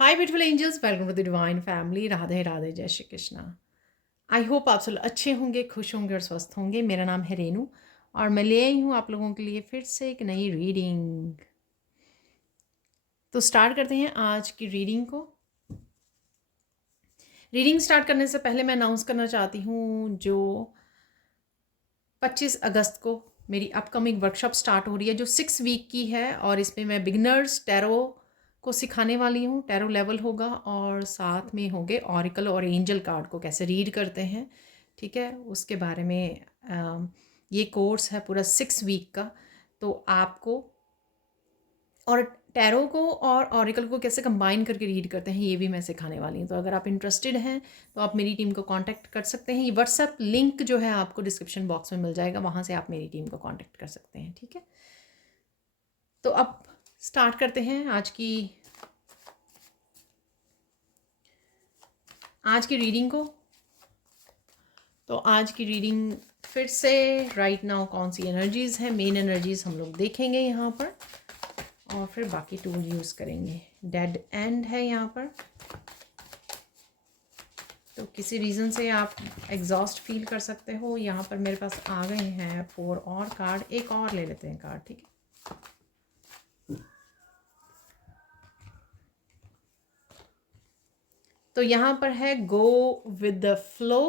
Hi beautiful angels, welcome to the divine family. Radhe Radhe, जय Shri Krishna. I hope आप सब अच्छे होंगे, खुश होंगे और स्वस्थ होंगे। मेरा नाम है रेनू और मैं ले आई हूँ आप लोगों के लिए फिर से एक नई रीडिंग। तो स्टार्ट करते हैं आज की रीडिंग को। रीडिंग स्टार्ट करने से पहले मैं अनाउंस करना चाहती हूँ, जो 25 अगस्त को मेरी अपकमिंग वर्कशॉप स्टार्ट हो रही है, जो 6 वीक की है और इसमें मैं बिगनर्स टैरो को सिखाने वाली हूँ। टैरो लेवल होगा और साथ में होंगे ऑरिकल और एंजल कार्ड को कैसे रीड करते हैं, ठीक है, उसके बारे में। ये कोर्स है पूरा 6 वीक का। तो आपको और टैरो को और ऑरिकल को कैसे कंबाइन करके रीड करते हैं ये भी मैं सिखाने वाली हूँ। तो अगर आप इंटरेस्टेड हैं तो आप मेरी टीम को कांटेक्ट कर सकते हैं। ये व्हाट्सएप लिंक जो है आपको डिस्क्रिप्शन बॉक्स में मिल जाएगा, वहाँ से आप मेरी टीम को कांटेक्ट कर सकते हैं, ठीक है। तो अब स्टार्ट करते हैं आज की रीडिंग को। तो आज की रीडिंग फिर से राइट नाउ कौन सी एनर्जीज़ हैं, मेन एनर्जीज़ हम लोग देखेंगे यहाँ पर और फिर बाकी टूल यूज़ करेंगे। डेड एंड है यहाँ पर, तो किसी रीज़न से आप एग्जॉस्ट फील कर सकते हो। यहाँ पर मेरे पास आ गए हैं 4 और कार्ड, एक और ले लेते हैं कार्ड, ठीक है। तो यहाँ पर है go with the flow,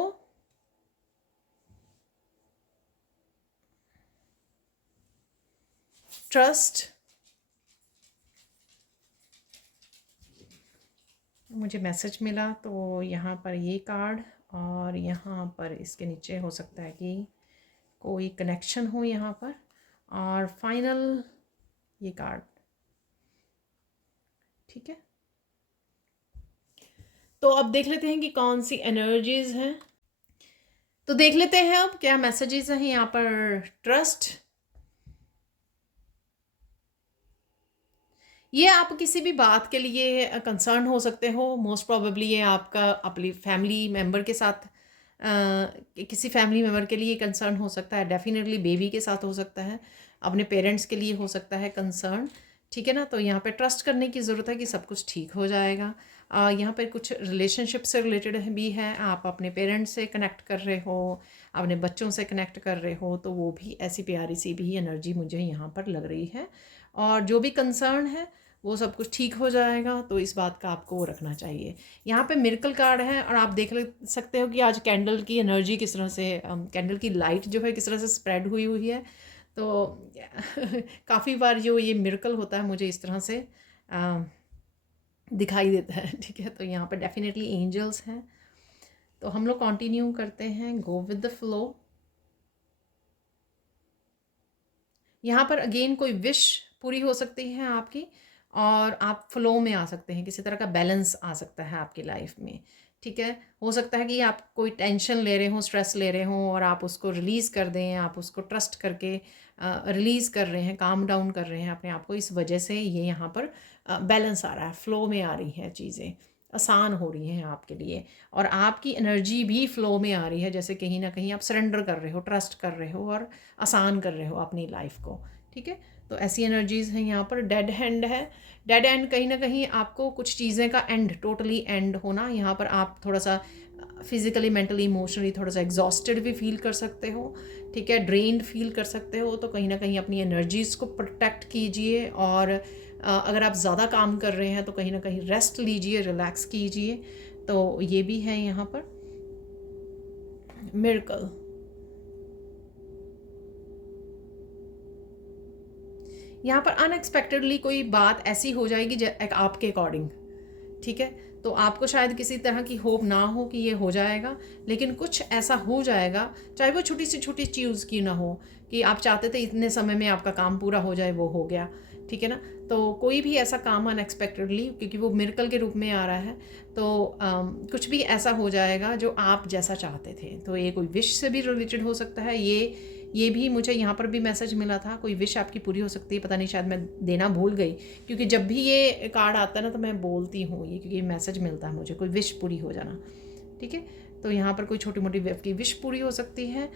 trust, मुझे मैसेज मिला तो यहाँ पर ये कार्ड और यहाँ पर इसके नीचे हो सकता है कि कोई कनेक्शन हो यहाँ पर, और फाइनल ये कार्ड, ठीक है। तो अब देख लेते हैं कि कौन सी एनर्जीज हैं। तो देख लेते हैं अब क्या मैसेजेस हैं यहाँ पर। ट्रस्ट, ये आप किसी भी बात के लिए कंसर्न हो सकते हो। मोस्ट प्रोबेबली ये आपका अपनी फैमिली मेम्बर के साथ किसी फैमिली मेम्बर के लिए कंसर्न हो सकता है। डेफिनेटली बेबी के साथ हो सकता है, अपने पेरेंट्स के लिए हो सकता है कंसर्न, ठीक है ना। तो यहाँ पे ट्रस्ट करने की ज़रूरत है कि सब कुछ ठीक हो जाएगा। यहाँ पे कुछ रिलेशनशिप से रिलेटेड भी है। आप अपने पेरेंट्स से कनेक्ट कर रहे हो, अपने बच्चों से कनेक्ट कर रहे हो, तो वो भी ऐसी प्यारी सी भी एनर्जी मुझे यहाँ पर लग रही है। और जो भी कंसर्न है वो सब कुछ ठीक हो जाएगा, तो इस बात का आपको वो रखना चाहिए। यहाँ पे मिरेकल कार्ड है और आप देख सकते हो कि आज कैंडल की एनर्जी किस तरह से, कैंडल की लाइट जो है किस तरह से स्प्रेड हुई हुई है। तो काफ़ी बार जो ये मिरेकल होता है मुझे इस तरह से दिखाई देता है, ठीक है। तो यहाँ पर डेफिनेटली एंजल्स हैं। तो हम लोग कंटिन्यू करते हैं, गो विद द फ्लो। यहाँ पर अगेन कोई विश पूरी हो सकती है आपकी और आप फ्लो में आ सकते हैं, किसी तरह का बैलेंस आ सकता है आपकी लाइफ में, ठीक है। हो सकता है कि आप कोई टेंशन ले रहे हो, स्ट्रेस ले रहे हो और आप उसको रिलीज़ कर दें, आप उसको ट्रस्ट करके रिलीज़ कर रहे हैं, काम डाउन कर रहे हैं अपने आप को। इस वजह से ये यहाँ पर बैलेंस आ रहा है, फ्लो में आ रही हैं चीज़ें, आसान हो रही हैं आपके लिए और आपकी एनर्जी भी फ्लो में आ रही है। जैसे कहीं ना कहीं आप सरेंडर कर रहे हो, ट्रस्ट कर रहे हो और आसान कर रहे हो अपनी लाइफ को, ठीक है। तो ऐसी एनर्जीज़ हैं यहाँ पर। डेड हैंड है, डेड एंड कहीं ना कहीं आपको कुछ चीज़ें का एंड, टोटली एंड होना। यहाँ पर आप थोड़ा सा फिजिकली, मेंटली, इमोशनली थोड़ा सा एग्जॉस्टेड भी फील कर सकते हो, ठीक है, ड्रेन्ड फील कर सकते हो। तो कहीं ना कहीं अपनी एनर्जीज़ को प्रोटेक्ट कीजिए और अगर आप ज़्यादा काम कर रहे हैं तो कहीं ना कहीं रेस्ट लीजिए, रिलैक्स कीजिए। तो ये भी है यहाँ पर मिरेकल। यहाँ पर अनएक्सपेक्टेडली कोई बात ऐसी हो जाएगी आपके अकॉर्डिंग, ठीक है। तो आपको शायद किसी तरह की होप ना हो कि ये हो जाएगा, लेकिन कुछ ऐसा हो जाएगा, चाहे वो छोटी सी छोटी चीज़ की ना हो, कि आप चाहते थे इतने समय में आपका काम पूरा हो जाए, वो हो गया, ठीक है ना। तो कोई भी ऐसा काम अनएक्सपेक्टेडली, क्योंकि वो मिरेकल के रूप में आ रहा है, तो कुछ भी ऐसा हो जाएगा जो आप जैसा चाहते थे। तो ये कोई विश से भी रिलेटेड हो सकता है। ये भी मुझे यहाँ पर भी मैसेज मिला था, कोई विश आपकी पूरी हो सकती है। पता नहीं, शायद मैं देना भूल गई, क्योंकि जब भी ये कार्ड आता है ना तो मैं बोलती हूँ ये, क्योंकि मैसेज मिलता है मुझे, कोई विश पूरी हो जाना, ठीक है। तो यहाँ पर कोई छोटी मोटी आपकी विश पूरी हो सकती है,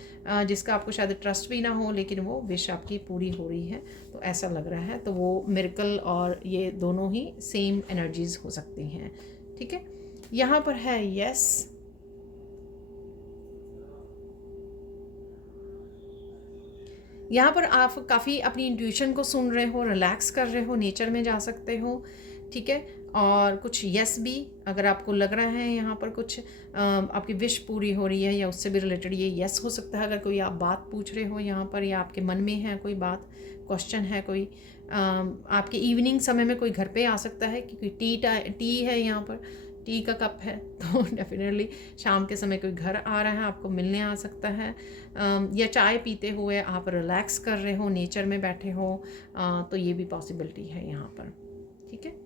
जिसका आपको शायद ट्रस्ट भी ना हो, लेकिन वो विश आपकी पूरी हो रही है, तो ऐसा लग रहा है। तो वो मिरेकल और ये दोनों ही सेम एनर्जीज हो सकती हैं, ठीक है। यहाँ पर है यस, यहाँ पर आप काफ़ी अपनी इंट्यूशन को सुन रहे हो, रिलैक्स कर रहे हो, नेचर में जा सकते हो, ठीक है। और कुछ यस भी अगर आपको लग रहा है यहाँ पर कुछ आपकी विश पूरी हो रही है या उससे भी रिलेटेड ये यस हो सकता है। अगर कोई आप बात पूछ रहे हो यहाँ पर या आपके मन में है कोई बात, क्वेश्चन है कोई, आपके इवनिंग समय में कोई घर पे आ सकता है क्योंकि टी है यहाँ पर, टी का कप है, तो डेफिनेटली शाम के समय कोई घर आ रहा है, आपको मिलने आ सकता है, या चाय पीते हुए आप रिलैक्स कर रहे हो, नेचर में बैठे हो, तो ये भी पॉसिबिलिटी है यहाँ पर, ठीक है।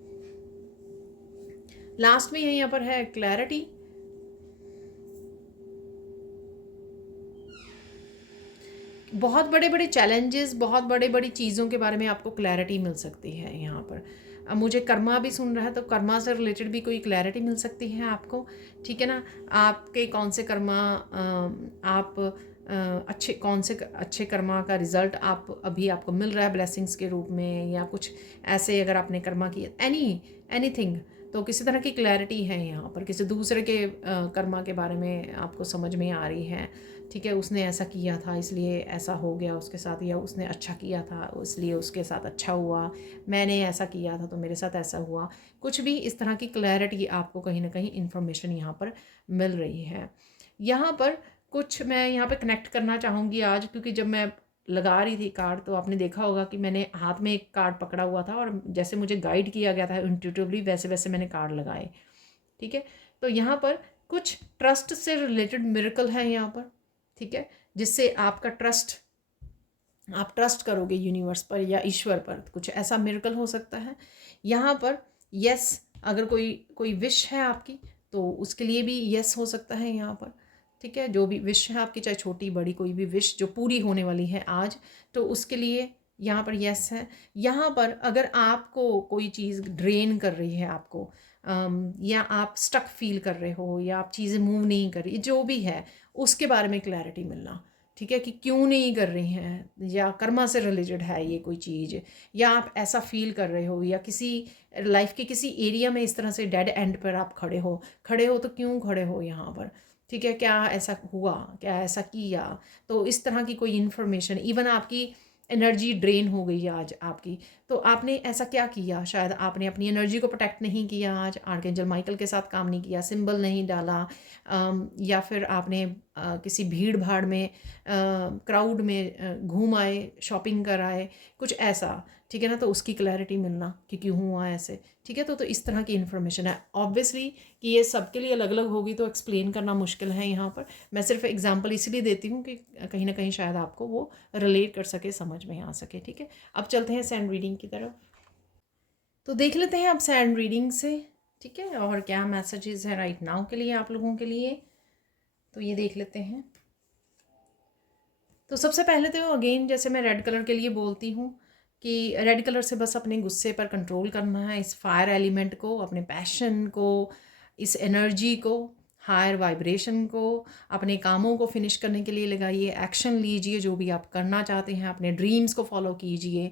लास्ट में यहाँ पर है क्लैरिटी। बहुत बड़े बड़े चैलेंजेस, बहुत बड़े बड़ी चीज़ों के बारे में आपको क्लैरिटी मिल सकती है यहाँ पर। अब मुझे कर्मा भी सुन रहा है, तो कर्मा से रिलेटेड भी कोई क्लैरिटी मिल सकती है आपको, ठीक है ना। आपके कौन से कर्मा, आप अच्छे कौन से अच्छे कर्मा का रिजल्ट आप अभी आपको मिल रहा है ब्लेसिंग्स के रूप में, या कुछ ऐसे अगर आपने कर्मा किया एनीथिंग, तो किसी तरह की क्लैरिटी है यहाँ पर। किसी दूसरे के कर्मा के बारे में आपको समझ में आ रही है, ठीक है। उसने ऐसा किया था इसलिए ऐसा हो गया उसके साथ, या उसने अच्छा किया था इसलिए उसके साथ अच्छा हुआ, मैंने ऐसा किया था तो मेरे साथ ऐसा हुआ। कुछ भी इस तरह की क्लैरिटी आपको कहीं ना कहीं इन्फॉर्मेशन यहाँ पर मिल रही है। यहाँ पर कुछ मैं यहाँ पे कनेक्ट करना चाहूँगी आज, क्योंकि जब मैं लगा रही थी कार्ड तो आपने देखा होगा कि मैंने हाथ में एक कार्ड पकड़ा हुआ था और जैसे मुझे गाइड किया गया था इंट्यूटिवली, वैसे वैसे मैंने कार्ड लगाए, ठीक है। तो यहाँ पर कुछ ट्रस्ट से रिलेटेड मिरेकल है यहाँ पर, ठीक है, जिससे आपका ट्रस्ट, आप ट्रस्ट करोगे यूनिवर्स पर या ईश्वर पर, कुछ ऐसा मिरेकल हो सकता है यहाँ पर। यस, अगर कोई विश है आपकी तो उसके लिए भी यस हो सकता है यहाँ पर, ठीक है। जो भी विश है आपकी, चाहे छोटी बड़ी कोई भी विश जो पूरी होने वाली है आज, तो उसके लिए यहाँ पर यस है। यहाँ पर अगर आपको कोई चीज़ ड्रेन कर रही है आपको, या आप स्टक फील कर रहे हो, या आप चीज़ें मूव नहीं कर रही, जो भी है उसके बारे में क्लैरिटी मिलना, ठीक है, कि क्यों नहीं कर रही हैं, या कर्मा से रिलेटेड है ये कोई चीज़, या आप ऐसा फील कर रहे हो, या किसी लाइफ के किसी एरिया में इस तरह से डेड एंड पर आप खड़े हो तो क्यों खड़े हो यहाँ पर, ठीक है, क्या ऐसा हुआ, क्या ऐसा किया। तो इस तरह की कोई इन्फॉर्मेशन, इवन आपकी एनर्जी ड्रेन हो गई आज आपकी, तो आपने ऐसा क्या किया, शायद आपने अपनी एनर्जी को प्रोटेक्ट नहीं किया आज, आर्कएंजल माइकल के साथ काम नहीं किया, सिंबल नहीं डाला, या फिर आपने किसी भीड़ भाड़ में क्राउड में घूम आए, शॉपिंग कर आए, कुछ ऐसा, ठीक है ना। तो उसकी क्लैरिटी मिलना कि क्यों हुआ ऐसे, ठीक है। तो इस तरह की इन्फॉर्मेशन है। ऑब्वियसली कि ये सबके लिए अलग अलग होगी तो एक्सप्लेन करना मुश्किल है यहाँ पर। मैं सिर्फ एग्जांपल इसलिए देती हूँ कि कहीं ना कहीं शायद आपको वो रिलेट कर सके, समझ में आ सके, ठीक है। अब चलते हैं सैंड रीडिंग की तरफ। तो देख लेते हैं अब सैंड रीडिंग से, ठीक है, और क्या मैसेजेस है राइट नाउ के लिए आप लोगों के लिए, तो ये देख लेते हैं। तो सबसे पहले तो अगेन जैसे मैं रेड कलर के लिए बोलती हूँ कि रेड कलर से बस अपने गुस्से पर कंट्रोल करना है, इस फायर एलिमेंट को, अपने पैशन को, इस एनर्जी को, हायर वाइब्रेशन को अपने कामों को फिनिश करने के लिए लगाइए, एक्शन लीजिए, जो भी आप करना चाहते हैं, अपने ड्रीम्स को फॉलो कीजिए,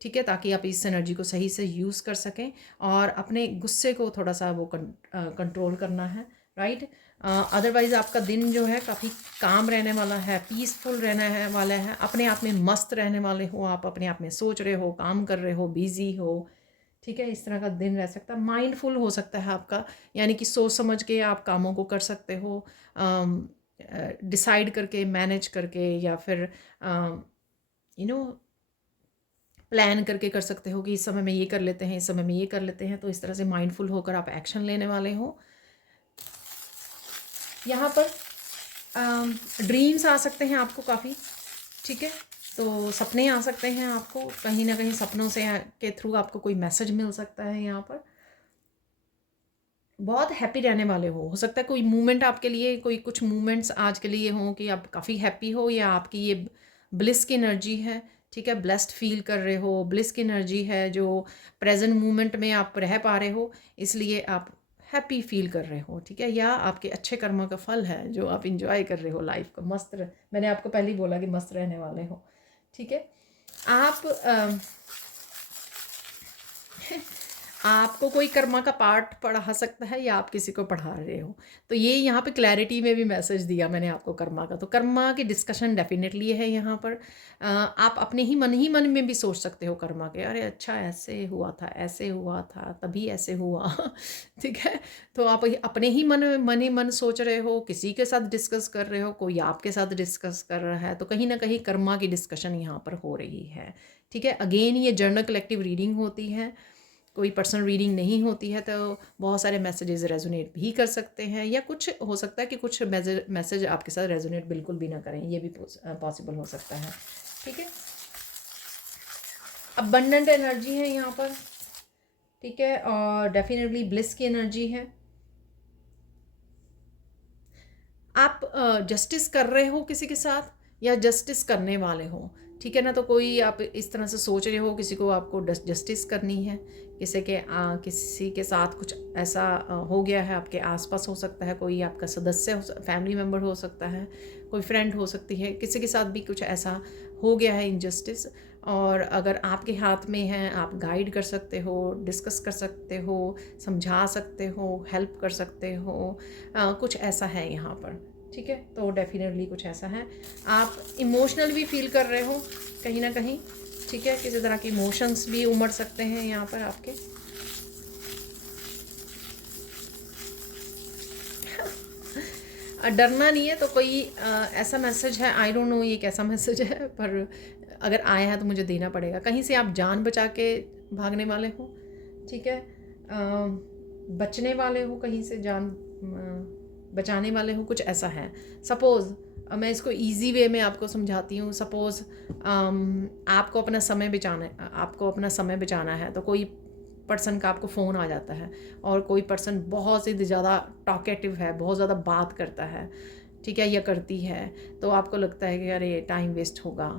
ठीक है, ताकि आप इस एनर्जी को सही से यूज़ कर सकें। और अपने गुस्से को थोड़ा सा वो कंट्रोल करना है, राइट। अदरवाइज़ आपका दिन जो है काफ़ी काम रहने वाला है, पीसफुल रहना है वाला है, अपने आप में मस्त रहने वाले हो, आप अपने आप में सोच रहे हो, काम कर रहे हो, बिजी हो, ठीक है। इस तरह का दिन रह सकता है, माइंडफुल हो सकता है आपका, यानी कि सोच समझ के आप कामों को कर सकते हो, डिसाइड करके, मैनेज करके, या फिर प्लान करके कर सकते हो कि इस समय में ये कर लेते हैं, इस समय में ये कर लेते हैं। तो इस तरह से माइंडफुल होकर आप एक्शन लेने वाले हो। यहाँ पर ड्रीम्स आ सकते हैं आपको काफ़ी, ठीक है, तो सपने आ सकते हैं आपको, कहीं ना कहीं सपनों से के थ्रू आपको कोई मैसेज मिल सकता है। यहाँ पर बहुत हैप्पी रहने वाले हो सकता है कोई मूवमेंट आपके लिए, कोई कुछ मूवमेंट्स आज के लिए हों कि आप काफ़ी हैप्पी हो, या आपकी ये ब्लिस की एनर्जी है, ठीक है, ब्लेस्ड फील कर रहे हो, ब्लिस की एनर्जी है जो प्रेजेंट मोमेंट में आप रह पा रहे हो, इसलिए आप हैप्पी फील कर रहे हो, ठीक है, या आपके अच्छे कर्मा का फल है जो आप इंजॉय कर रहे हो लाइफ को, मैंने आपको पहले ही बोला कि मस्त रहने वाले हो, ठीक है। आप आपको कोई कर्मा का पार्ट पढ़ा सकता है या आप किसी को पढ़ा रहे हो, तो ये यहाँ पे क्लैरिटी में भी मैसेज दिया मैंने आपको कर्मा का। तो कर्मा की डिस्कशन डेफिनेटली है यहाँ पर। आप अपने ही मन में भी सोच सकते हो कर्मा के, अरे अच्छा ऐसे हुआ था, ऐसे हुआ था, तभी ऐसे हुआ ठीक है। तो आप अपने ही मन सोच रहे हो, किसी के साथ डिस्कस कर रहे हो, कोई आपके साथ डिस्कस कर रहा है, तो कहीं ना कहीं कर्मा की डिस्कशन यहाँ पर हो रही है, ठीक है। अगेन ये जर्नल कलेक्टिव रीडिंग होती है, कोई पर्सनल रीडिंग नहीं होती है, तो बहुत सारे मैसेजेस रेजोनेट भी कर सकते हैं, या कुछ हो सकता है कि कुछ मैसेज आपके साथ रेजोनेट बिल्कुल भी ना करें, ये भी पॉसिबल हो सकता है, ठीक है। अबंडेंट एनर्जी है यहाँ पर, ठीक है, और डेफिनेटली ब्लिस की एनर्जी है। आप जस्टिस कर रहे हो किसी के साथ या जस्टिस करने वाले हो, ठीक है ना। तो कोई आप इस तरह से सोच रहे हो, किसी को आपको जस्टिस करनी है, किसी के साथ कुछ ऐसा हो गया है आपके आसपास, हो सकता है कोई आपका सदस्य फैमिली मेम्बर हो सकता है, कोई फ्रेंड हो सकती है, किसी के साथ भी कुछ ऐसा हो गया है इनजस्टिस, और अगर आपके हाथ में है आप गाइड कर सकते हो, डिस्कस कर सकते हो, समझा सकते हो, हेल्प कर सकते हो, कुछ ऐसा है यहाँ पर, ठीक है। तो डेफिनेटली कुछ ऐसा है, आप इमोशनल भी फील कर रहे हो कहीं ना कहीं, ठीक है, किसी तरह के इमोशंस भी उमड़ सकते हैं यहाँ पर आपके डरना नहीं है। तो कोई ऐसा मैसेज है, आई डोंट नो ये कैसा मैसेज है, पर अगर आया है तो मुझे देना पड़ेगा। कहीं से आप जान बचा के भागने वाले हो, ठीक है, बचने वाले हो, कहीं से जान बचाने वाले हो, कुछ ऐसा है। सपोज़ मैं इसको इजी वे में आपको समझाती हूँ। सपोज़ आपको अपना समय बचाना है, तो कोई पर्सन का आपको फ़ोन आ जाता है, और कोई पर्सन बहुत ही ज़्यादा टॉकेटिव है, बहुत ज़्यादा बात करता है, ठीक है, या करती है, तो आपको लगता है कि अरे टाइम वेस्ट होगा,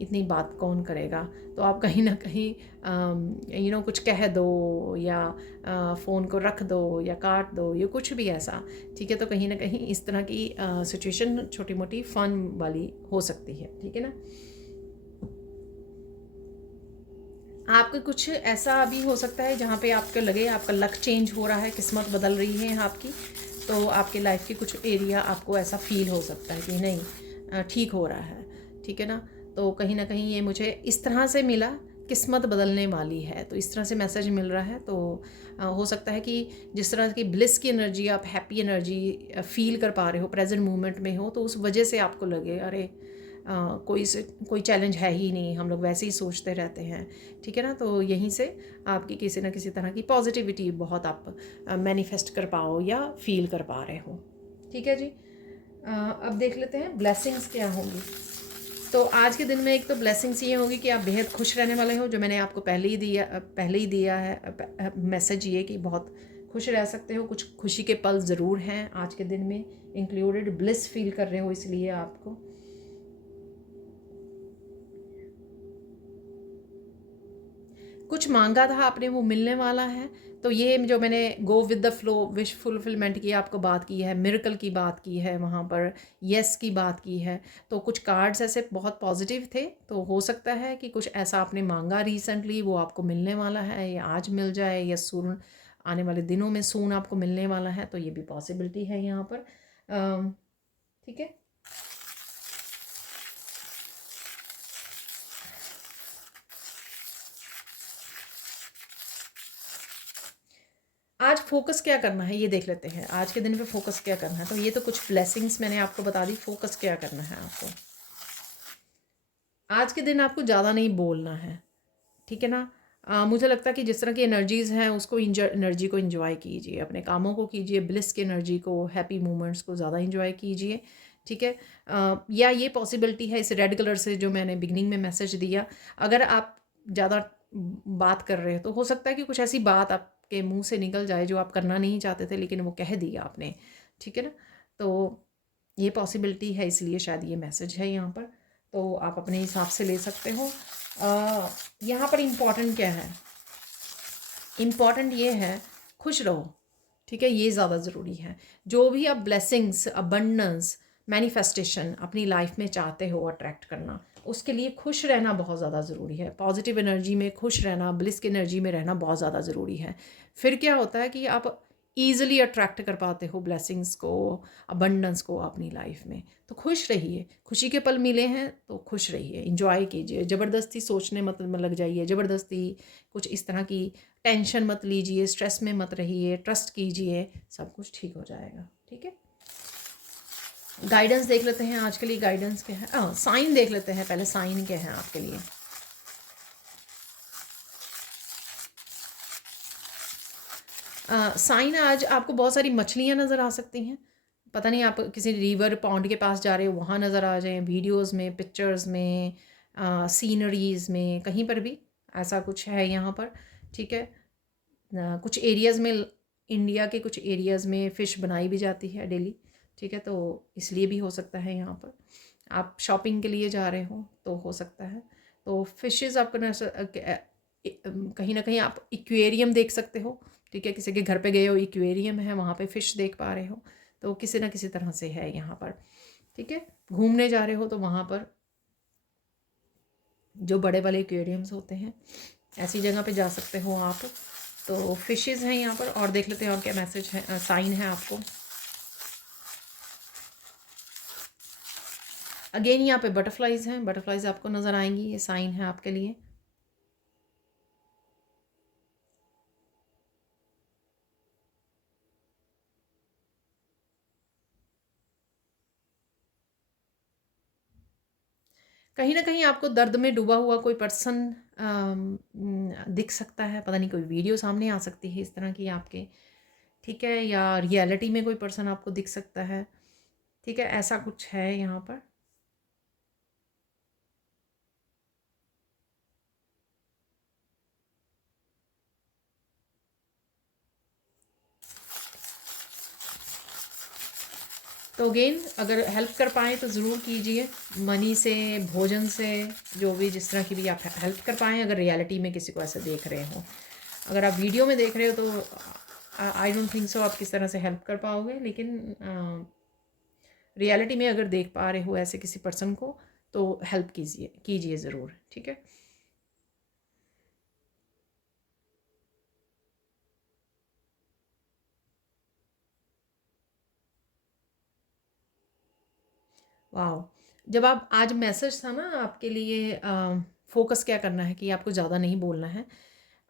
इतनी बात कौन करेगा, तो आप कहीं ना कहीं कुछ कह दो, या फ़ोन को रख दो, या काट दो, या कुछ भी ऐसा, ठीक है। तो कहीं ना कहीं इस तरह की सिचुएशन छोटी मोटी फ़न वाली हो सकती है, ठीक है ना। आपके कुछ ऐसा भी हो सकता है जहाँ पे आपको लगे आपका लक चेंज हो रहा है, किस्मत बदल रही है आपकी, तो आपके लाइफ के कुछ एरिया आपको ऐसा फील हो सकता है कि नहीं ठीक हो रहा है, ठीक है ना। तो कहीं ना कहीं ये मुझे इस तरह से मिला, किस्मत बदलने वाली है, तो इस तरह से मैसेज मिल रहा है। तो हो सकता है कि जिस तरह की ब्लिस की एनर्जी, आप हैप्पी एनर्जी फील कर पा रहे हो, प्रेजेंट मोमेंट में हो, तो उस वजह से आपको लगे अरे कोई चैलेंज है ही नहीं, हम लोग वैसे ही सोचते रहते हैं, ठीक है ना। तो यहीं से आपकी किसी ना किसी तरह की पॉजिटिविटी बहुत आप मैनिफेस्ट कर पाओ या फील कर पा रहे हो, ठीक है जी। अब देख लेते हैं ब्लेसिंग्स क्या होंगी। तो आज के दिन में एक तो ब्लेसिंग्स ये होगी कि आप बेहद खुश रहने वाले हो, जो मैंने आपको पहले ही दिया है मैसेज, ये कि बहुत खुश रह सकते हो, कुछ खुशी के पल ज़रूर हैं आज के दिन में इंक्लूडेड, ब्लिस फील कर रहे हो इसलिए आपको। कुछ मांगा था आपने वो मिलने वाला है, तो ये जो मैंने go with the flow, wish fulfilment की आपको बात की है, मिरेकल की बात की है, वहाँ पर यस की बात की है, तो कुछ कार्ड्स ऐसे बहुत पॉजिटिव थे, तो हो सकता है कि कुछ ऐसा आपने मांगा रिसेंटली वो आपको मिलने वाला है, या आज मिल जाए, या सून आने वाले दिनों में सून आपको मिलने वाला है, तो ये भी पॉसिबिलिटी है यहाँ पर, ठीक है। आज फोकस क्या करना है ये देख लेते हैं, आज के दिन पे फोकस क्या करना है। तो ये तो कुछ ब्लेसिंग्स मैंने आपको बता दी, फोकस क्या करना है आपको। आज के दिन आपको ज़्यादा नहीं बोलना है, ठीक है ना। मुझे लगता है कि जिस तरह की एनर्जीज़ हैं उसको एनर्जी को इंजॉय कीजिए, अपने कामों को कीजिए, ब्लिस की एनर्जी को, हैप्पी मोमेंट्स को ज़्यादा इंजॉय कीजिए, ठीक है। या ये पॉसिबिलिटी है इस रेड कलर से जो मैंने बिगनिंग में मैसेज दिया, अगर आप ज़्यादा बात कर रहे हो तो हो सकता है कि कुछ ऐसी बात आपके मुंह से निकल जाए जो आप करना नहीं चाहते थे, लेकिन वो कह दिया आपने, ठीक है ना। तो ये पॉसिबिलिटी है, इसलिए शायद ये मैसेज है यहाँ पर, तो आप अपने हिसाब से ले सकते हो। यहाँ पर इम्पॉर्टेंट क्या है, इम्पॉर्टेंट ये है खुश रहो, ठीक है, ये ज़्यादा ज़रूरी है। जो भी आप ब्लेसिंग्स, अबंडेंस, मैनिफेस्टेशन अपनी लाइफ में चाहते हो अट्रैक्ट करना, उसके लिए खुश रहना बहुत ज़्यादा ज़रूरी है। पॉजिटिव एनर्जी में खुश रहना, ब्लिस की एनर्जी में रहना बहुत ज़्यादा ज़रूरी है। फिर क्या होता है कि आप ईज़िली अट्रैक्ट कर पाते हो ब्लेसिंग्स को, अबंडेंस को अपनी लाइफ में। तो खुश रहिए, खुशी के पल मिले हैं तो खुश रहिए, इंजॉय कीजिए, ज़बरदस्ती सोचने मत लग जाइए, ज़बरदस्ती कुछ इस तरह की टेंशन मत लीजिए, स्ट्रेस में मत रहिए, ट्रस्ट कीजिए, सब कुछ ठीक हो जाएगा। ठीक है, गाइडेंस देख लेते हैं आज के लिए। गाइडेंस क्या है, साइन देख लेते हैं पहले, साइन क्या है आपके लिए। साइन आज आपको बहुत सारी मछलियाँ नज़र आ सकती हैं। पता नहीं आप किसी रिवर पॉन्ड के पास जा रहे हो, वहाँ नज़र आ जाएँ, वीडियोस में, पिक्चर्स में, सीनरीज़ में, कहीं पर भी ऐसा कुछ है यहाँ पर। ठीक है, कुछ एरियाज़ में, इंडिया के कुछ एरियाज़ में फ़िश बनाई भी जाती है डेली। ठीक है, तो इसलिए भी हो सकता है यहाँ पर। आप शॉपिंग के लिए जा रहे हो तो हो सकता है। तो फ़िशेज़ आपको कहीं ना कहीं आप एक्वेरियम देख सकते हो। ठीक है, किसी के घर पे गए हो, एक्वेरियम है, वहाँ पे फ़िश देख पा रहे हो, तो किसी ना किसी तरह से है यहाँ पर। ठीक है, घूमने जा रहे हो तो वहाँ पर जो बड़े बड़े एक्वेरियम्स होते हैं, ऐसी जगह पे जा सकते हो आप। तो फिशेज़ हैं यहाँ पर। और देख लेते हैं और क्या मैसेज है, साइन है आपको। अगेन यहाँ पे बटरफ्लाइज हैं, बटरफ्लाइज आपको नज़र आएंगी, ये साइन है आपके लिए। कहीं ना कहीं आपको दर्द में डूबा हुआ कोई पर्सन दिख सकता है। पता नहीं, कोई वीडियो सामने आ सकती है इस तरह की आपके। ठीक है, या रियलिटी में कोई पर्सन आपको दिख सकता है। ठीक है, ऐसा कुछ है यहाँ पर। तो अगेन अगर हेल्प कर पाएँ तो ज़रूर कीजिए, मनी से, भोजन से, जो भी जिस तरह की भी आप हेल्प कर पाएँ। अगर रियलिटी में किसी को ऐसे देख रहे हो, अगर आप वीडियो में देख रहे हो तो आई डोंट थिंक सो आप किस तरह से हेल्प कर पाओगे। लेकिन रियलिटी में अगर देख पा रहे हो ऐसे किसी पर्सन को तो हेल्प कीजिए ज़रूर। ठीक है, वाह। जब आप आज मैसेज था ना आपके लिए, फोकस क्या करना है कि आपको ज़्यादा नहीं बोलना है।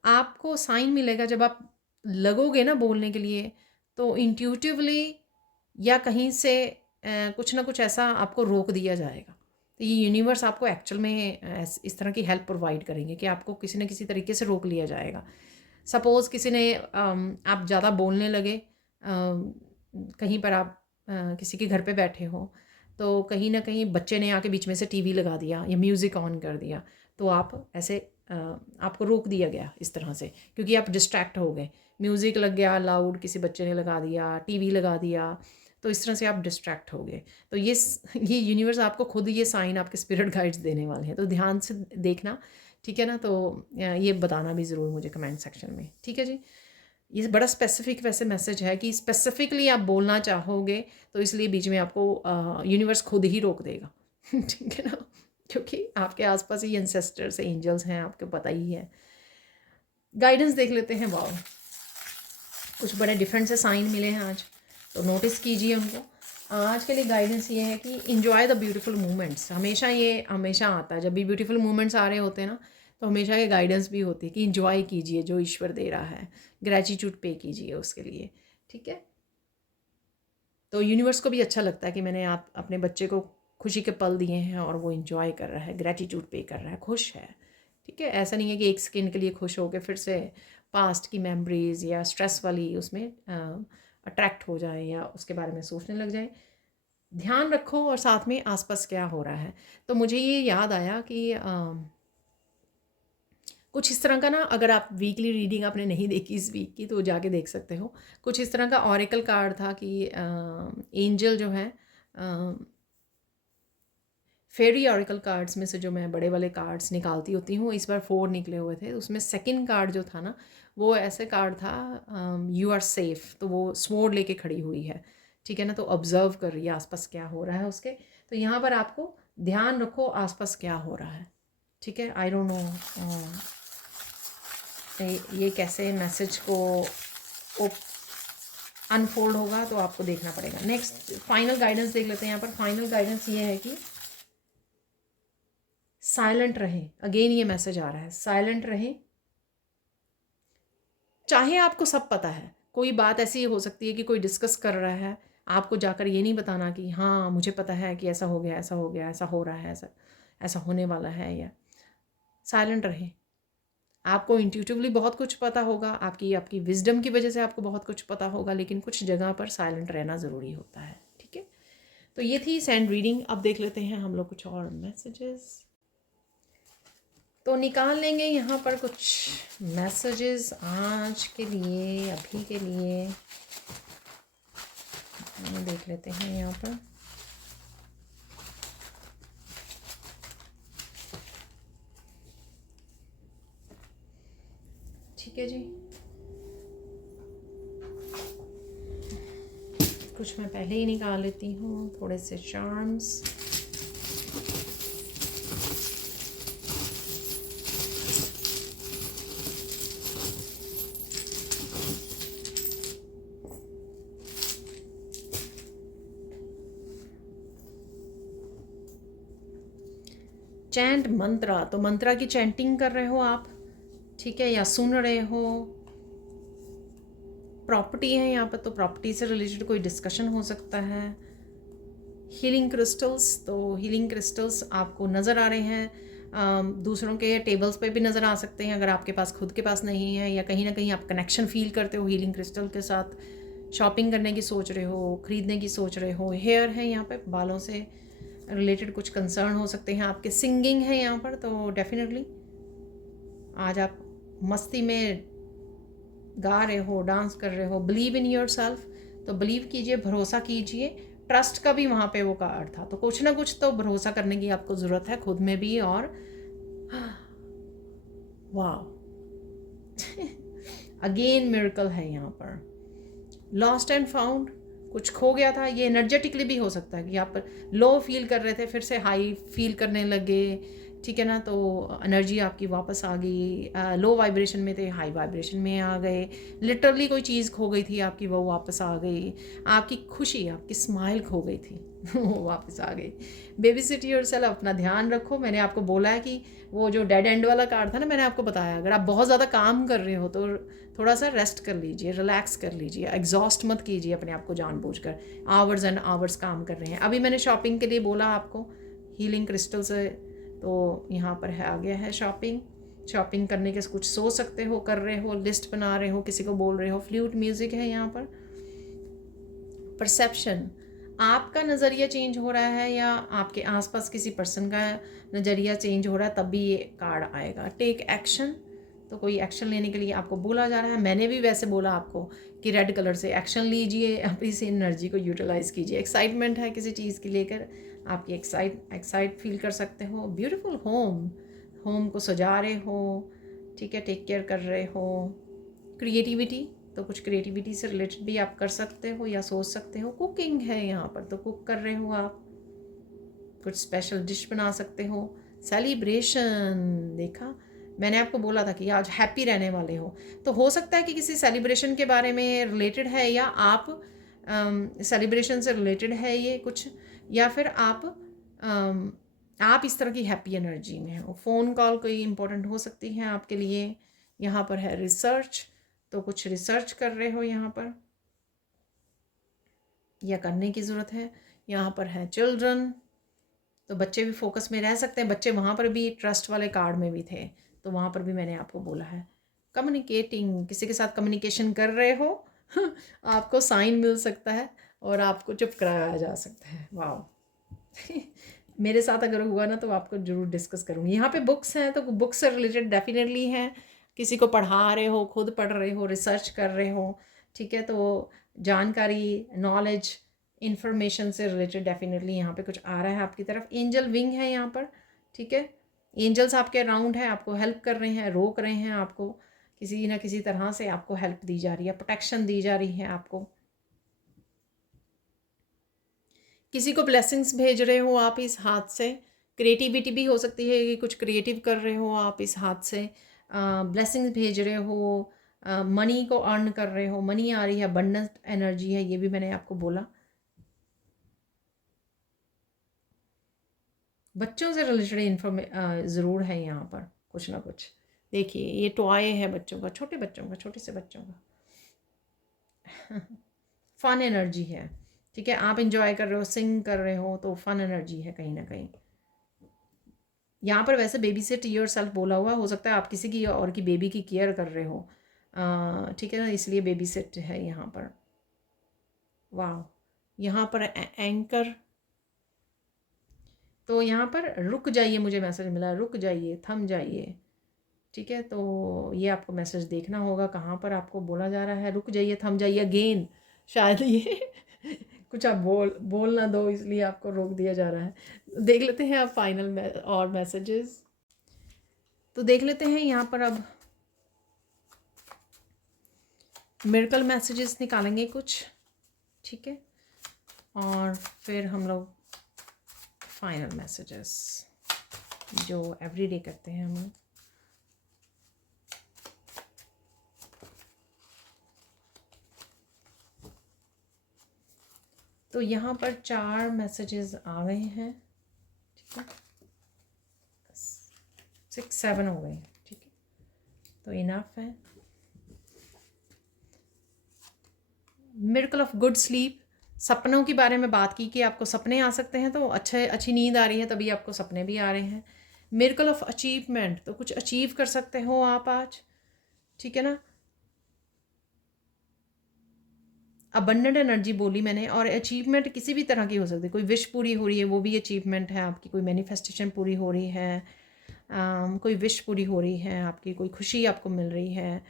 आपको साइन मिलेगा जब आप लगोगे ना बोलने के लिए, तो इंट्यूटिवली या कहीं से कुछ ना कुछ ऐसा आपको रोक दिया जाएगा। तो ये यूनिवर्स आपको एक्चुअल में इस तरह की हेल्प प्रोवाइड करेंगे कि आपको किसी न किसी तरीके से रोक लिया जाएगा। सपोज़ किसी ने आप ज़्यादा बोलने लगे, कहीं पर आप किसी के घर पे बैठे हो, तो कहीं न कहीं बच्चे ने आके बीच में से टीवी लगा दिया या म्यूज़िक ऑन कर दिया, तो आप ऐसे आपको रोक दिया गया इस तरह से, क्योंकि आप डिस्ट्रैक्ट हो गए। म्यूज़िक लग गया लाउड, किसी बच्चे ने लगा दिया, टीवी लगा दिया, तो इस तरह से आप डिस्ट्रैक्ट हो गए। तो ये यूनिवर्स आपको खुद ये साइन आपके स्पिरिट गाइड्स देने वाले हैं, तो ध्यान से देखना। ठीक है ना, तो ये बताना भी ज़रूर मुझे कमेंट सेक्शन में। ठीक है जी, ये बड़ा स्पेसिफिक वैसे मैसेज है कि स्पेसिफिकली आप बोलना चाहोगे, तो इसलिए बीच में आपको यूनिवर्स खुद ही रोक देगा। ठीक है ना, क्योंकि आपके आसपास ही एंसेस्टर्स एंजल्स हैं, आपको पता ही है। गाइडेंस देख लेते हैं। वाओ, कुछ बड़े डिफरेंट से साइन मिले हैं आज, तो नोटिस कीजिए उनको। आज के लिए गाइडेंस ये है कि इन्जॉय द ब्यूटीफुल मोमेंट्स। हमेशा ये हमेशा आता है, जब भी ब्यूटीफुल मोमेंट्स आ रहे होते हैं ना, तो हमेशा ये गाइडेंस भी होती है कि इन्जॉय कीजिए जो ईश्वर दे रहा है, ग्रेटिट्यूड पे कीजिए उसके लिए। ठीक है, तो यूनिवर्स को भी अच्छा लगता है कि मैंने आप अपने बच्चे को खुशी के पल दिए हैं और वो इन्जॉय कर रहा है, ग्रेटिट्यूड पे कर रहा है, खुश है। ठीक है, ऐसा नहीं है कि एक सेकेंड के लिए खुश हो के फिर से पास्ट की मेमोरीज या स्ट्रेस वाली उसमें अट्रैक्ट हो जाए या उसके बारे में सोचने लग जाए। ध्यान रखो और साथ में आसपास क्या हो रहा है। तो मुझे ये याद आया कि कुछ इस तरह का ना, अगर आप वीकली रीडिंग आपने नहीं देखी इस वीक की तो जाके देख सकते हो। कुछ इस तरह का ऑरेकल कार्ड था कि एंजल जो है फेरी ऑरिकल कार्ड्स में से जो मैं बड़े वाले कार्ड्स निकालती होती हूँ, इस बार 4 निकले हुए थे। उसमें सेकंड कार्ड जो था ना, वो ऐसे कार्ड था, यू आर सेफ। तो वो स्वॉर्ड लेके खड़ी हुई है, ठीक है ना। तो ऑब्जर्व कर रही है आसपास क्या हो रहा है उसके। तो यहाँ पर आपको ध्यान रखो आसपास क्या हो रहा है, ठीक है। आई डोंट नो ये कैसे मैसेज को अनफोल्ड होगा, तो आपको देखना पड़ेगा। नेक्स्ट फाइनल गाइडेंस देख लेते हैं। यहाँ पर फाइनल गाइडेंस ये है कि साइलेंट रहें। अगेन ये मैसेज आ रहा है, साइलेंट रहें। चाहे आपको सब पता है, कोई बात ऐसी हो सकती है कि कोई डिस्कस कर रहा है, आपको जाकर ये नहीं बताना कि हाँ मुझे पता है कि ऐसा हो गया, ऐसा हो गया, ऐसा हो रहा है, ऐसा ऐसा होने वाला है। या साइलेंट रहें। आपको इंट्यूटिवली बहुत कुछ पता होगा, आपकी आपकी विजडम की वजह से आपको बहुत कुछ पता होगा, लेकिन कुछ जगह पर साइलेंट रहना ज़रूरी होता है, ठीक है। तो ये थी सैंड रीडिंग। अब देख लेते हैं हम लोग कुछ और मैसेजेस। तो निकाल लेंगे यहाँ पर कुछ मैसेजेस आज के लिए, अभी के लिए देख लेते हैं यहाँ पर। ठीक है जी, कुछ मैं पहले ही निकाल लेती हूँ, थोड़े से चार्म्स। चैंट मंत्रा, तो मंत्रा की चैंटिंग कर रहे हो आप, ठीक है, या सुन रहे हो। प्रॉपर्टी है यहाँ पर, तो प्रॉपर्टी से रिलेटेड कोई डिस्कशन हो सकता है। हीलिंग क्रिस्टल्स, तो हीलिंग क्रिस्टल्स आपको नज़र आ रहे हैं, दूसरों के टेबल्स पे भी नज़र आ सकते हैं अगर आपके पास खुद के पास नहीं है, या कहीं ना कहीं आप कनेक्शन फील करते हो हीलिंग क्रिस्टल के साथ। शॉपिंग करने की सोच रहे हो, ख़रीदने की सोच रहे हो। हेयर है यहाँ पे, बालों से रिलेटेड कुछ कंसर्न हो सकते हैं आपके। सिंगिंग है यहाँ पर, तो डेफिनेटली आज आप मस्ती में गा रहे हो, डांस कर रहे हो। बिलीव इन योर सेल्फ, तो बिलीव कीजिए, भरोसा कीजिए। ट्रस्ट का भी वहाँ पे वो कार्ड था, तो कुछ ना कुछ तो भरोसा करने की आपको ज़रूरत है खुद में भी। और वाह अगेन मिरेकल है यहाँ पर। लॉस्ट एंड फाउंड, कुछ खो गया था। ये एनर्जेटिकली भी हो सकता है कि आप लो फील कर रहे थे, फिर से हाई फील करने लगे, ठीक है ना। तो एनर्जी आपकी वापस आ गई। लो वाइब्रेशन में थे, हाई वाइब्रेशन में आ गए। लिटरली कोई चीज़ खो गई थी आपकी, वो वापस आ गई। आपकी खुशी, आपकी स्माइल खो गई थी वो वापस आ गई। बेबी सिट योरसेल्फ, अपना ध्यान रखो। मैंने आपको बोला है कि वो जो डेड एंड वाला कार्ड था ना, मैंने आपको बताया अगर आप बहुत ज़्यादा काम कर रहे हो तो थोड़ा सा रेस्ट कर लीजिए, रिलैक्स कर लीजिए, एग्जॉस्ट मत कीजिए अपने आप को जानबूझकर। आवर्स एंड आवर्स काम कर रहे हैं। अभी मैंने शॉपिंग के लिए बोला आपको हीलिंग क्रिस्टल से, तो यहाँ पर है, आ गया है शॉपिंग। शॉपिंग करने के कुछ सोच सकते हो, कर रहे हो, लिस्ट बना रहे हो, किसी को बोल रहे हो। फ्लूट म्यूज़िक है यहाँ पर। परसेप्शन, आपका नज़रिया चेंज हो रहा है या आपके आसपास किसी पर्सन का नज़रिया चेंज हो रहा है, तब भी ये कार्ड आएगा। टेक एक्शन, तो कोई एक्शन लेने के लिए आपको बोला जा रहा है। मैंने भी वैसे बोला आपको कि रेड कलर से एक्शन लीजिए, आप इस एनर्जी को यूटिलाइज़ कीजिए। एक्साइटमेंट है किसी चीज़ की लेकर, आपकी एक्साइट फील कर सकते हो। ब्यूटीफुल होम, होम को सजा रहे हो, ठीक है, टेक केयर कर रहे हो। क्रिएटिविटी, तो कुछ क्रिएटिविटी से रिलेटेड भी आप कर सकते हो या सोच सकते हो। कुकिंग है यहाँ पर, तो कुक कर रहे हो आप, कुछ स्पेशल डिश बना सकते हो। सेलिब्रेशन, देखा मैंने आपको बोला था कि आज हैप्पी रहने वाले हो, तो हो सकता है कि किसी सेलिब्रेशन के बारे में रिलेटेड है, या आप सेलिब्रेशन से रिलेटेड है ये कुछ, या फिर आप इस तरह की हैप्पी एनर्जी में हो। फ़ोन कॉल कोई इंपॉर्टेंट हो सकती है आपके लिए। यहाँ पर है रिसर्च, तो कुछ रिसर्च कर रहे हो यहाँ पर, या करने की ज़रूरत है। यहाँ पर है चिल्ड्रन, तो बच्चे भी फोकस में रह सकते हैं। बच्चे वहाँ पर भी ट्रस्ट वाले कार्ड में भी थे, तो वहाँ पर भी मैंने आपको बोला है। कम्युनिकेटिंग, किसी के साथ कम्युनिकेशन कर रहे हो आपको साइन मिल सकता है और आपको चुप कराया जा सकता है। वाह मेरे साथ अगर हुआ ना, तो आपको ज़रूर डिस्कस करूँगी। यहाँ पे बुक्स हैं, तो बुक्स से रिलेटेड डेफिनेटली हैं। किसी को पढ़ा रहे हो, खुद पढ़ रहे हो, रिसर्च कर रहे हो, ठीक है। तो जानकारी, नॉलेज इंफॉर्मेशन से रिलेटेड डेफिनेटली यहाँ पे कुछ आ रहा है आपकी तरफ। एंजल विंग है यहाँ पर, ठीक है। एंजल्स आपके अराउंड है, आपको हेल्प कर रहे हैं, रोक रहे हैं आपको, किसी ना किसी तरह से आपको हेल्प दी जा रही है, प्रोटेक्शन दी जा रही है आपको। किसी को ब्लेसिंग्स भेज रहे हो आप इस हाथ से। क्रिएटिविटी भी हो सकती है कि कुछ क्रिएटिव कर रहे हो आप इस हाथ से। ब्लेसिंग्स भेज रहे हो, मनी को अर्न कर रहे हो, मनी आ रही है, अबंडेंस एनर्जी है, ये भी मैंने आपको बोला। बच्चों से रिलेटेड ज़रूर है यहाँ पर कुछ ना कुछ। देखिए ये टॉय है बच्चों का, छोटे बच्चों का, छोटे से बच्चों का। फन एनर्जी है, ठीक है। आप इंजॉय कर रहे हो, सिंग कर रहे हो, तो फन एनर्जी है कहीं ना कहीं। यहाँ पर वैसे बेबी सिट योर सेल्फ बोला हुआ, हो सकता है आप किसी की और की बेबी की केयर कर रहे हो, ठीक है ना, इसलिए बेबी सिट है यहाँ पर। वाह, यहाँ पर एंकर, तो यहाँ पर रुक जाइए, मुझे मैसेज मिला, रुक जाइए, थम जाइए, ठीक है। तो ये आपको मैसेज देखना होगा कहाँ पर आपको बोला जा रहा है, रुक जाइए, थम जाइए। अगेन शायद ये कुछ आप बोल ना दो, इसलिए आपको रोक दिया जा रहा है। देख लेते हैं आप फाइनल और मैसेजेस। तो देख लेते हैं यहाँ पर अब मिरेकल मैसेजेस निकालेंगे कुछ, ठीक है, और फिर हम लोग फाइनल मैसेजेस जो एवरीडे करते हैं हम लोग। तो यहाँ पर 4 मैसेजेस आ गए हैं, ठीक है, 6-7 हो गए, ठीक है, तो इनफ है। मिरेकल ऑफ गुड स्लीप, सपनों के बारे में बात की कि आपको सपने आ सकते हैं, तो अच्छी नींद आ रही है तभी आपको सपने भी आ रहे हैं। मिरेकल ऑफ अचीवमेंट, तो कुछ अचीव कर सकते हो आप आज, ठीक है ना। अबंडेंट एनर्जी बोली मैंने, और अचीवमेंट किसी भी तरह की हो सकती है, कोई विश पूरी हो रही है वो भी अचीवमेंट है आपकी, कोई मैनिफेस्टेशन पूरी हो रही है, कोई विश पूरी हो रही है आपकी, कोई खुशी आपको मिल रही है,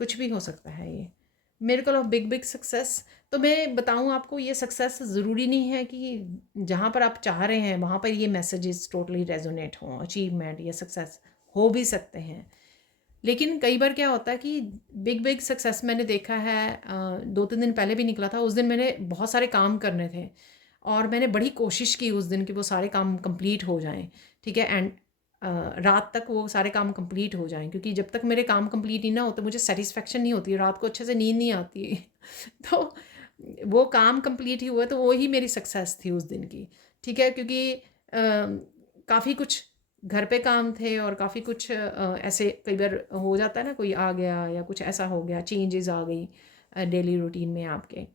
कुछ भी हो सकता है ये। Miracle of big big success, तो मैं बताऊं आपको, ये सक्सेस ज़रूरी नहीं है कि जहाँ पर आप चाह रहे हैं वहाँ पर ये मैसेजेस टोटली रेजोनेट हों। अचीवमेंट या सक्सेस हो भी सकते हैं, लेकिन कई बार क्या होता है कि बिग बिग सक्सेस मैंने देखा है, 2-3 दिन पहले भी निकला था। उस दिन मैंने बहुत सारे काम करने थे और मैंने बड़ी कोशिश की उस दिन कि वो सारे काम कंप्लीट हो जाएं, ठीक है, एंड रात तक वो सारे काम कंप्लीट हो जाएं, क्योंकि जब तक मेरे काम कंप्लीट नहीं ना होते मुझे सेटिस्फेक्शन नहीं होती, रात को अच्छे से नींद नहीं आती। तो वो काम कंप्लीट ही हुआ, तो वो ही मेरी सक्सेस थी उस दिन की, ठीक है, क्योंकि काफ़ी कुछ घर पे काम थे और काफ़ी कुछ ऐसे कई बार हो जाता है ना, कोई आ गया या कुछ ऐसा हो गया, चेंजेस आ गई डेली रूटीन में आपके,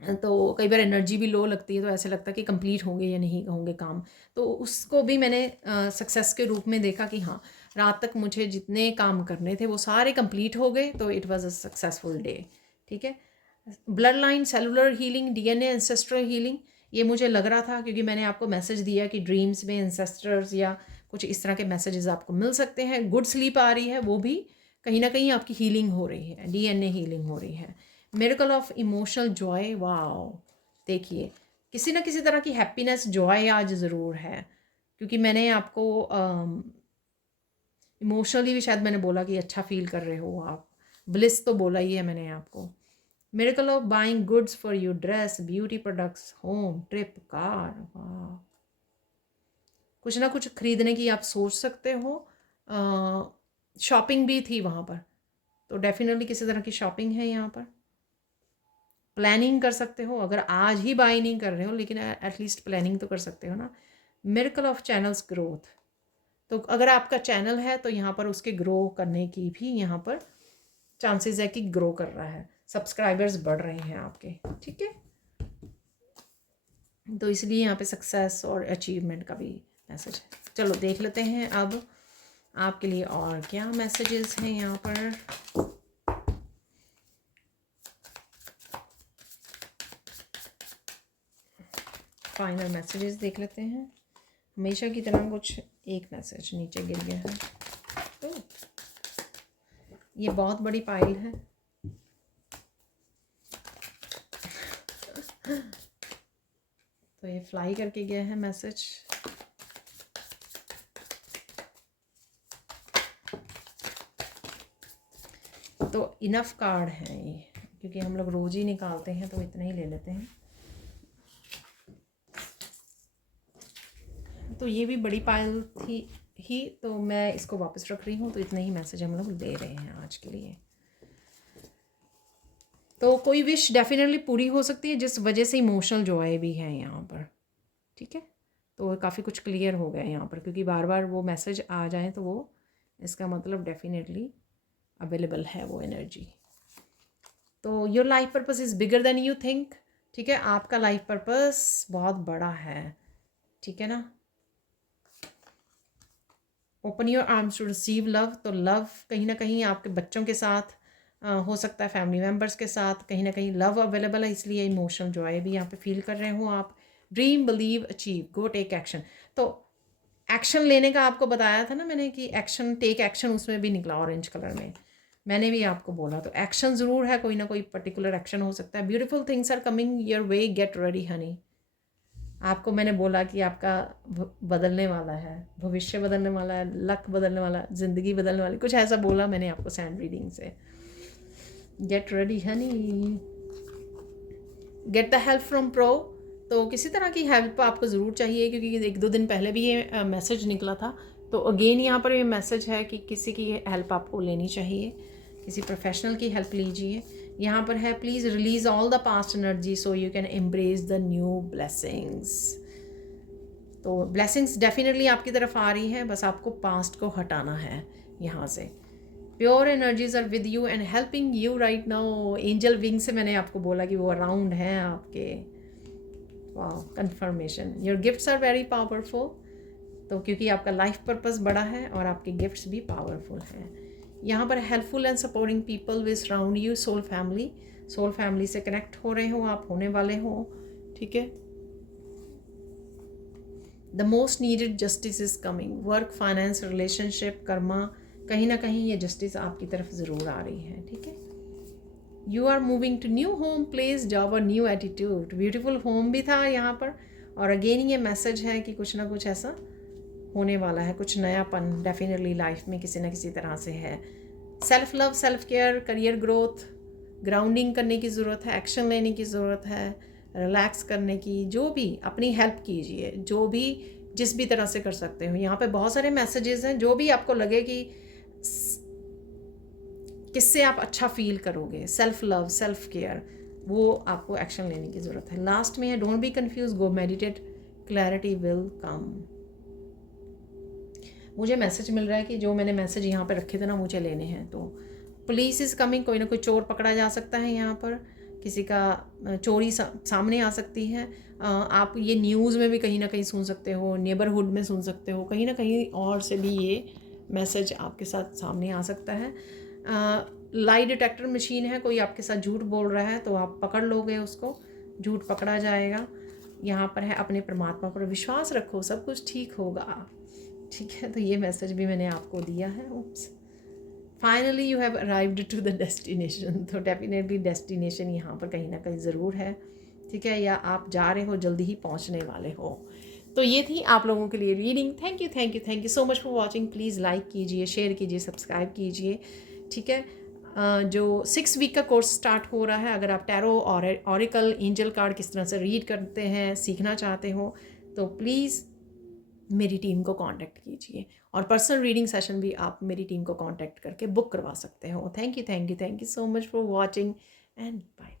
तो कई बार एनर्जी भी लो लगती है, तो ऐसे लगता है कि कंप्लीट होंगे या नहीं होंगे काम। तो उसको भी मैंने सक्सेस के रूप में देखा कि हाँ, रात तक मुझे जितने काम करने थे वो सारे कंप्लीट हो गए, तो it was a successful day, ठीक है। Blood line, cellular healing, DNA, ancestral healing, ये मुझे लग रहा था क्योंकि मैंने आपको मैसेज दिया कि ड्रीम्स में एंसेस्टर्स या कुछ इस तरह के मैसेजेस आपको मिल सकते हैं। गुड स्लीप आ रही है, वो भी कहीं ना कहीं आपकी हीलिंग हो रही है, डीएनए हीलिंग हो रही है। Miracle of emotional Joy, wow, देखिए किसी ना किसी तरह की हैप्पीनेस, जॉय आज ज़रूर है, क्योंकि मैंने आपको इमोशनली भी शायद मैंने बोला कि अच्छा फील कर रहे हो आप, ब्लिस तो बोला ही है मैंने आपको। Miracle of buying goods for your dress, beauty products, home, trip, car, वाह, कुछ ना कुछ खरीदने की आप सोच सकते हो। शॉपिंग भी थी वहाँ पर, तो डेफिनेटली किसी तरह की शॉपिंग है यहाँ पर। प्लानिंग कर सकते हो, अगर आज ही बाई नहीं कर रहे हो लेकिन एटलीस्ट प्लानिंग तो कर सकते हो ना। मिरेकल ऑफ चैनल्स ग्रोथ, तो अगर आपका चैनल है तो यहाँ पर उसके ग्रो करने की भी यहाँ पर चांसेस है कि ग्रो कर रहा है, सब्सक्राइबर्स बढ़ रहे हैं आपके, ठीक है। तो इसलिए यहाँ पे सक्सेस और अचीवमेंट का भी मैसेज है। चलो देख लेते हैं अब आपके लिए और क्या मैसेजेस हैं यहाँ पर। फाइनल मैसेजेस देख लेते हैं। हमेशा की तरह कुछ एक मैसेज नीचे गिर गया है, तो ये बहुत बड़ी फाइल है। तो ये फ्लाई करके गया है मैसेज। तो इनफ कार्ड है ये, क्योंकि हम लोग रोज ही निकालते हैं तो इतना ही ले लेते हैं। तो ये भी बड़ी पाइल थी ही, तो मैं इसको वापस रख रही हूँ। तो इतने ही मैसेज हम लोग दे रहे हैं आज के लिए। तो कोई विश डेफिनेटली पूरी हो सकती है, जिस वजह से इमोशनल जॉय भी है यहाँ पर, ठीक है। तो काफ़ी कुछ क्लियर हो गया यहाँ पर, क्योंकि बार बार वो मैसेज आ जाए तो वो इसका मतलब डेफिनेटली अवेलेबल है वो एनर्जी। तो your life purpose is bigger than you think, ठीक है। आपका लाइफ पर्पस बहुत बड़ा है, ठीक है ना। Open your arms to receive love. तो लव कहीं ना कहीं आपके बच्चों के साथ हो सकता है, फैमिली मेम्बर्स के साथ कहीं ना कहीं लव अवेलेबल है, इसलिए इमोशनल जॉय भी यहाँ पे फील कर रहे हो आप। Dream, believe, achieve, go take action. तो एक्शन लेने का आपको बताया था ना मैंने कि एक्शन, टेक एक्शन, उसमें भी निकला ऑरेंज कलर में, मैंने भी आपको बोला। तो एक्शन ज़रूर है, कोई ना कोई पर्टिकुलर एक्शन हो सकता है। Beautiful things are coming your way, get ready honey. आपको मैंने बोला कि आपका बदलने वाला है, भविष्य बदलने वाला है, लक बदलने वाला, ज़िंदगी बदलने वाली, कुछ ऐसा बोला मैंने आपको सैंड रीडिंग से। Gate ready Honey, get the help from pro. तो किसी तरह की हेल्प आपको ज़रूर चाहिए, क्योंकि 1-2 दिन पहले भी ये मैसेज निकला था। तो अगेन यहाँ पर ये मैसेज है कि किसी की हेल्प आपको लेनी चाहिए, किसी प्रोफेशनल की हेल्प लीजिए। यहाँ पर है please release all the past energy so you can embrace the new blessings. तो ब्लेसिंग्स डेफिनेटली आपकी तरफ आ रही हैं, बस आपको पास्ट को हटाना है यहाँ से। Pure energies are with you and helping you right now. Angel wing से मैंने आपको बोला कि वो अराउंड हैं आपके। वाह, confirmation. Your gifts are very powerful. तो क्योंकि आपका लाइफ पर्पस बड़ा है और आपके गिफ्ट्स भी पावरफुल हैं। यहाँ पर helpful and supporting people will surround you. Soul family, soul family से कनेक्ट हो रहे हो आप, होने वाले हो, ठीक है। The most needed justice is coming. Work, finance, relationship, karma, कहीं ना कहीं ये जस्टिस आपकी तरफ ज़रूर आ रही है, ठीक है। You are moving to new home, place, job और न्यू एटीट्यूड। ब्यूटीफुल होम भी था यहाँ पर, और अगेन ये मैसेज है कि कुछ ना कुछ ऐसा होने वाला है, कुछ नयापन डेफिनेटली लाइफ में किसी न किसी तरह से है। Self love, self care, career growth, grounding करने की ज़रूरत है, एक्शन लेने की ज़रूरत है, रिलैक्स करने की, जो भी अपनी हेल्प कीजिए, जो भी जिस भी तरह से कर सकते हो। यहाँ पे बहुत सारे मैसेजेस हैं, जो भी आपको लगे कि किससे आप अच्छा फील करोगे, सेल्फ लव, सेल्फ केयर, वो आपको एक्शन लेने की ज़रूरत है। लास्ट में है don't be confuse, go meditate, clarity will come. मुझे मैसेज मिल रहा है कि जो मैंने मैसेज यहाँ पे रखे थे ना, मुझे लेने हैं। तो पुलिस इज़ कमिंग, कोई ना कोई चोर पकड़ा जा सकता है यहाँ पर, किसी का चोरी सामने आ सकती है। आप ये न्यूज़ में भी कहीं ना कहीं सुन सकते हो, नेबरहुड में सुन सकते हो, कहीं ना कहीं और से भी ये मैसेज आपके साथ सामने आ सकता है। लाई डिटेक्टर मशीन है, कोई आपके साथ झूठ बोल रहा है तो आप पकड़ लोगे उसको, झूठ पकड़ा जाएगा। यहाँ पर है अपने परमात्मा पर विश्वास रखो, सब कुछ ठीक होगा, ठीक है। तो ये मैसेज भी मैंने आपको दिया है। Oops, finally you have arrived to the destination. तो डेफिनेटली डेस्टिनेशन यहाँ पर कहीं ना कहीं ज़रूर है, ठीक है, या आप जा रहे हो, जल्दी ही पहुँचने वाले हो। तो ये थी आप लोगों के लिए reading. Thank you, thank you, thank you so much for watching. Please like कीजिए, शेयर कीजिए, सब्सक्राइब कीजिए, ठीक है। जो 6 वीक का कोर्स स्टार्ट हो रहा है, अगर आप टैरो और ऑरिकल, एंजल कार्ड किस तरह से रीड करते हैं सीखना चाहते हो, तो प्लीज़ मेरी टीम को कांटेक्ट कीजिए, और पर्सनल रीडिंग सेशन भी आप मेरी टीम को कांटेक्ट करके बुक करवा सकते हो। Thank you, thank you, thank you so much for watching and bye.